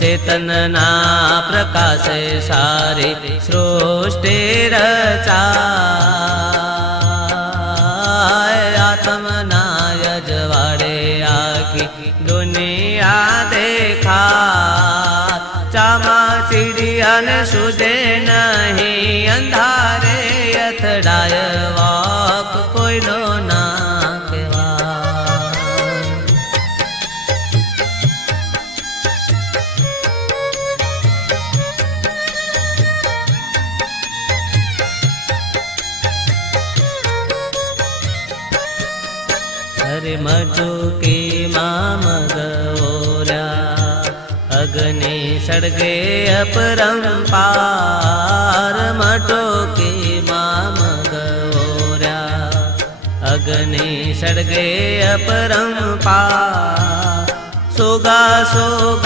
चेतनना प्रकाशे सारी सृष्टि रचाय आत्मना यजवाड़े आखी दुनिया देखा चामा चिड़िया ने सुझे नहीं अंधारे અથડાય વાક કોઈનો ના કહેવા हरे मटुकी मामगोरा अग्नि सड़गे अपरंपार मटुकी मामगोरा अग्नि सड़गे अपरंपार सोगा सोगा